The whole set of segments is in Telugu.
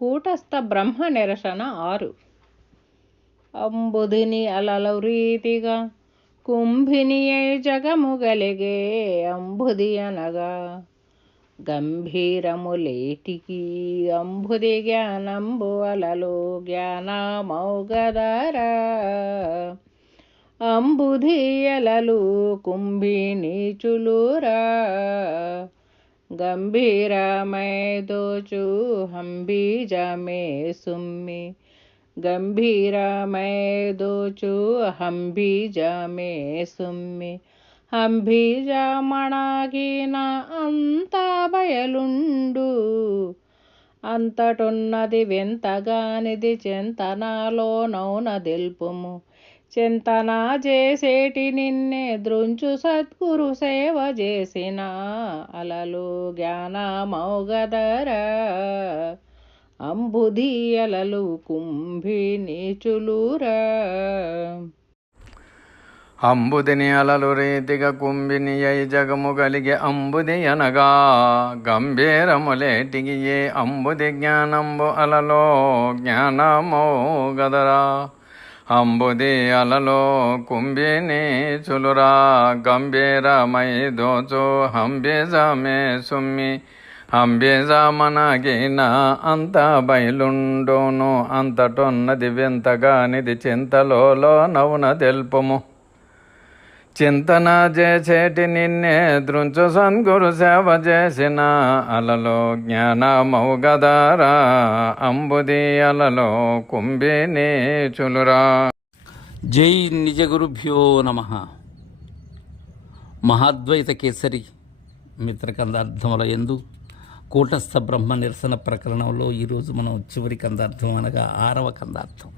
కూటస్థ బ్రహ్మ నిరసన ఆరు అంబుధిని అలల రీతిగా కుంభిని గలిగే అంబుది అనగా గంభీరములేటికి అంబుది జ్ఞానంబు అలలు జ్ఞానమౌగదర అంబుధి అలలు కుంభిని చులురా గంభీరమే గంభీరమయోచూహంబీజమే సుమ్మి గంభీరమే గంభీరమయోచూహంబీజమే సుమ్మి హంభీజమణిన అంత బయలుండు అంతటున్నది వింతగానిది చింతనలోనౌన దిల్పుము చింతనా చేసేటి నిన్నే ద్రుంచు సద్గురు సేవ చేసిన అలలు జ్ఞానమౌగదర అలలు కుంభి నీచులురా అంబుదిని అలలు రీతిగా కుంభిని అయి జగము కలిగి అంబుది అనగా గంభీరములేటికి ఏ అంబుది జ్ఞానంబు అలలో జ్ఞానమో గదరా అంబుది అలలో కుంభిని చులురా గంభీరమై దోచు హంబేజమే సుమ్మి అంబేజామనగిన అంత బయలుండోను అంతటొన్నది వింతగానిది చింతలోలో నవ్వున తెలుపము చింతన చేసేటి నిన్నే దృంచు సద్గురు సేవ చేసిన అలలో జ్ఞానమౌ గదారా అంబుది అలలో కుంభిని చులురా జై నిజ గురుభ్యో నమ మహాద్వైత కేసరి మిత్రకందార్థముల ఎందు కూటస్థ బ్రహ్మ నిరసన ప్రకరణంలో ఈరోజు మనం చివరి కందార్థం అనగా ఆరవ కందార్థం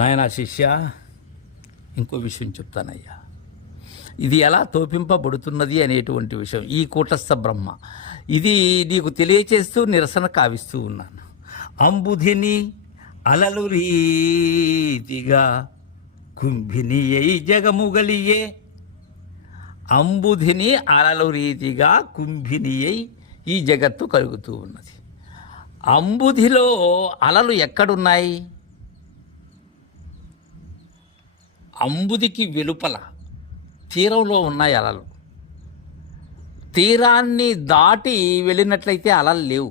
నాయన శిష్య ఇంకో విషయం చెప్తానయ్యా ఇది ఎలా తోపింపబడుతున్నది అనేటువంటి విషయం ఈ కూటస్థ బ్రహ్మ ఇది నీకు తెలియచేస్తూ నిరసన కావిస్తూ ఉన్నాను అంబుధిని అలలు రీతిగా కుంభిని అయి జగముగలియే అంబుధిని అలలు రీతిగా కుంభిని అయి ఈ జగత్తు కలుగుతూ ఉన్నది అంబుధిలో అలలు ఎక్కడున్నాయి అంబుదికి వెలుపల తీరంలో ఉన్నాయి అలలు తీరాన్ని దాటి వెళ్ళినట్లయితే అలలు లేవు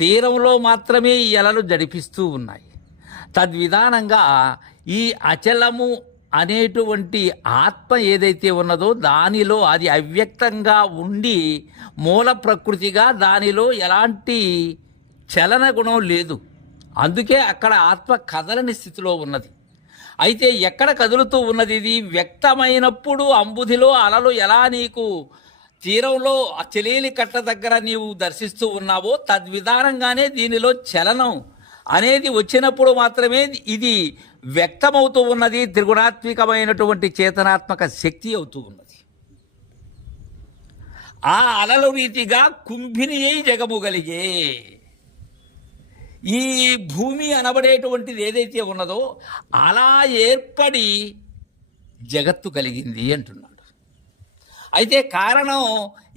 తీరంలో మాత్రమే ఈ అలలు జడిపిస్తూ ఉన్నాయి తద్విధానంగా ఈ అచలము అనేటువంటి ఆత్మ ఏదైతే ఉన్నదో దానిలో అది అవ్యక్తంగా ఉండి మూల ప్రకృతిగా దానిలో ఎలాంటి చలన గుణం లేదు అందుకే అక్కడ ఆత్మ కదలని స్థితిలో ఉన్నది అయితే ఎక్కడ కదులుతూ ఉన్నది ఇది వ్యక్తమైనప్పుడు అంబుధిలో అలలు ఎలా నీకు తీరంలో చెలేలి కట్ట దగ్గర నీవు దర్శిస్తూ ఉన్నావో తద్విధానంగానే దీనిలో చలనం అనేది వచ్చినప్పుడు మాత్రమే ఇది వ్యక్తమవుతూ ఉన్నది త్రిగుణాత్మికమైనటువంటి చేతనాత్మక శక్తి అవుతూ ఉన్నది ఆ అలలు రీతిగా కుంభిని కలిగే ఈ భూమి అనబడేటువంటిది ఏదైతే ఉన్నదో అలా ఏర్పడి జగత్తు కలిగింది అంటున్నాడు అయితే కారణం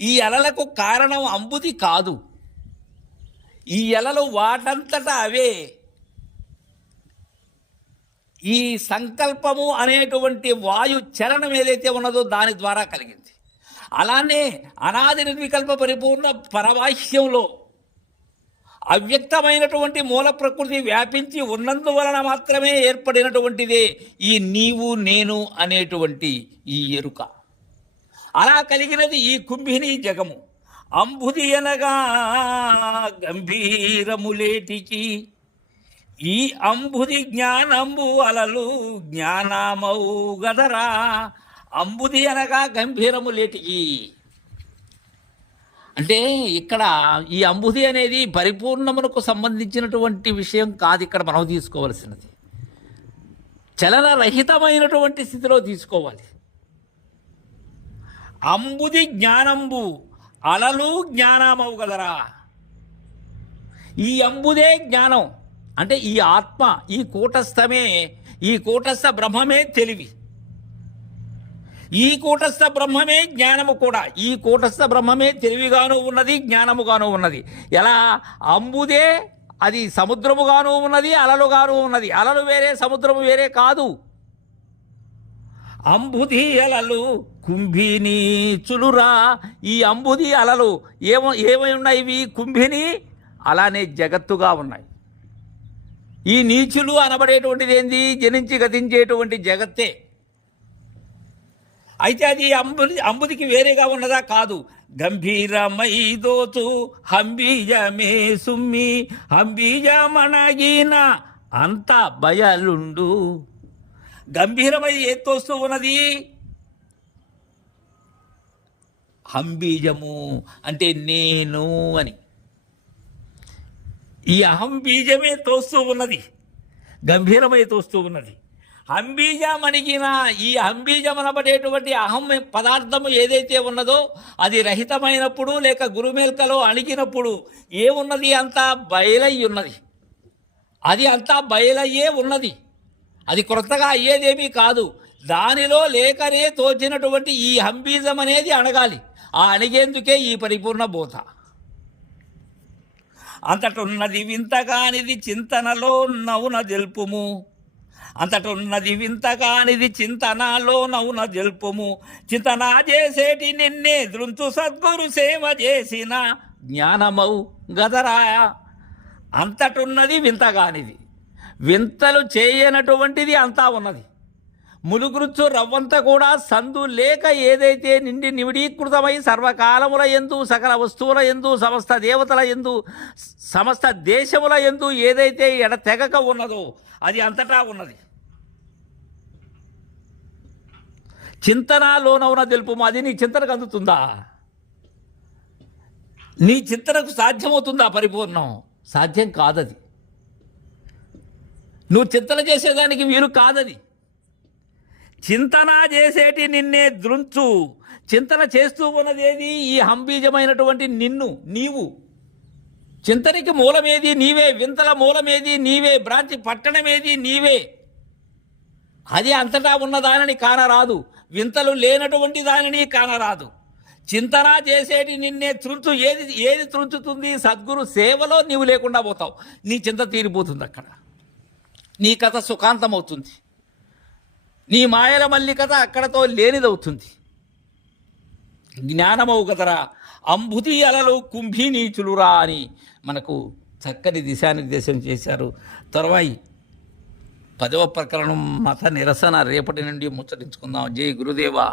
ఈ ఎలలకు కారణం అంబుది కాదు ఈ ఎలలు వాటంతటా అవే ఈ సంకల్పము అనేటువంటి వాయు చలనం ఏదైతే ఉన్నదో దాని ద్వారా కలిగింది అలానే అనాది నిర్వికల్ప పరిపూర్ణ పరవాహ్యంలో అవ్యక్తమైనటువంటి మూల ప్రకృతి వ్యాపించి ఉన్నందువలన మాత్రమే ఏర్పడినటువంటిదే ఈ నీవు నేను అనేటువంటి ఈ ఎరుక అలా కలిగినది ఈ కుంభిని జగము అంబుది అనగా గంభీరములేటికి ఈ అంబుది జ్ఞానంబు అలలు జ్ఞానమౌ గదరా అంబుది అనగా గంభీరములేటికి అంటే ఇక్కడ ఈ అంబుది అనేది పరిపూర్ణమునకు సంబంధించినటువంటి విషయం కాదు ఇక్కడ మనం చలన చలనరహితమైనటువంటి స్థితిలో తీసుకోవాలి అంబుది జ్ఞానంబు అలలు జ్ఞానమవు కదరా ఈ అంబుదే జ్ఞానం అంటే ఈ ఆత్మ ఈ కూటస్థమే ఈ కూటస్థ బ్రహ్మమే తెలివి ఈ కూటస్థ బ్రహ్మమే జ్ఞానము కూడా ఈ కూటస్థ బ్రహ్మమే తెలివిగాను ఉన్నది జ్ఞానముగాను ఉన్నది ఎలా అంబుదే అది సముద్రముగాను ఉన్నది అలలుగాను ఉన్నది అలలు వేరే సముద్రము వేరే కాదు అంబుది అలలు కుంభిని చులురా ఈ అంబుది అలలు ఏమ ఏమై ఉన్నాయి ఇవి కుంభిని అలానే జగత్తుగా ఉన్నాయి ఈ నీచులు అనబడేటువంటిది ఏంది జనించి గతించేటువంటి జగత్తే అయితే అది అంబుది అంబుదికి వేరేగా ఉన్నదా కాదు గంభీరమైదోతు హంబీజమే సుమ్మి హంబీజమనగిన అంత భయలుండు గంభీరమై ఏ తోస్తూ ఉన్నది హంబీజము అంటే నేను అని ఈ అహంబీజమే తోస్తూ ఉన్నది గంభీరమై తోస్తూ ఉన్నది అంబీజమణిగిన ఈ అంబీజమనబడేటువంటి అహం పదార్థము ఏదైతే ఉన్నదో అది రహితమైనప్పుడు లేక గురుమేల్కలో అణిగినప్పుడు ఏమున్నది అంతా బయలై ఉన్నది అది అంతా బయలయ్యే ఉన్నది అది క్రొత్తగా అయ్యేదేమీ కాదు దానిలో లేకనే తోచినటువంటి ఈ హంబీజం అనేది అణగాలి ఆ అణిగేందుకే ఈ పరిపూర్ణ బోధ అంతటున్నది వింతగానిది చింతనలో నవున తెలుపుము అంతటున్నది వింత కానిది చింతనాలోనవున జల్పుము చింతనా చేసేటి నిన్నే దృంతు సద్గురు సేవ చేసిన జ్ఞానమౌ గదరాయ అంతటున్నది వింత కానిది వింతలు చేయనటువంటిది అంతా ఉన్నది ములుగురుచు రవ్వంత కూడా సందు లేక ఏదైతే నిండి నివిడీకృతమై సర్వకాలముల ఎందు సకల వస్తువుల ఎందు సమస్త దేవతల ఎందు సమస్త దేశముల ఎందు ఏదైతే ఎడ తెగక ఉన్నదో అది అంతటా ఉన్నది చింతన లోనవున తెలుపు అది నీ చింతనకు అందుతుందా నీ చింతనకు సాధ్యమవుతుందా పరిపూర్ణం సాధ్యం కాదది నువ్వు చింతన చేసేదానికి వీలు కాదది చింతన చేసేటి నిన్నే దృంచు చింతన చేస్తూ ఉన్నదేది ఈ హంబీజమైనటువంటి నిన్ను నీవు చింతనకి మూలమేది నీవే వింతల మూలమేది నీవే బ్రాంచి పట్టణమేది నీవే అది అంతటా ఉన్నదానని కానరాదు వింతలు లేనటువంటి దానిని కానరాదు చింతన చేసేటి నిన్నే తృంచు ఏది ఏది తృంచుతుంది సద్గురు సేవలో నీవు లేకుండా పోతావు నీ చింత తీరిపోతుంది అక్కడ నీ కథ సుఖాంతమవుతుంది నీ మాయల మల్లి కథ అక్కడతో లేనిదవుతుంది జ్ఞానమవు కదరా అంబుతి అలలు కుంభీ నీచులురా అని మనకు చక్కని దిశానిర్దేశం చేశారు తర్వాయి పదవ ప్రకరణం మత నిరసన రేపటి నుండి ముచ్చరించుకుందాం జై గురుదేవా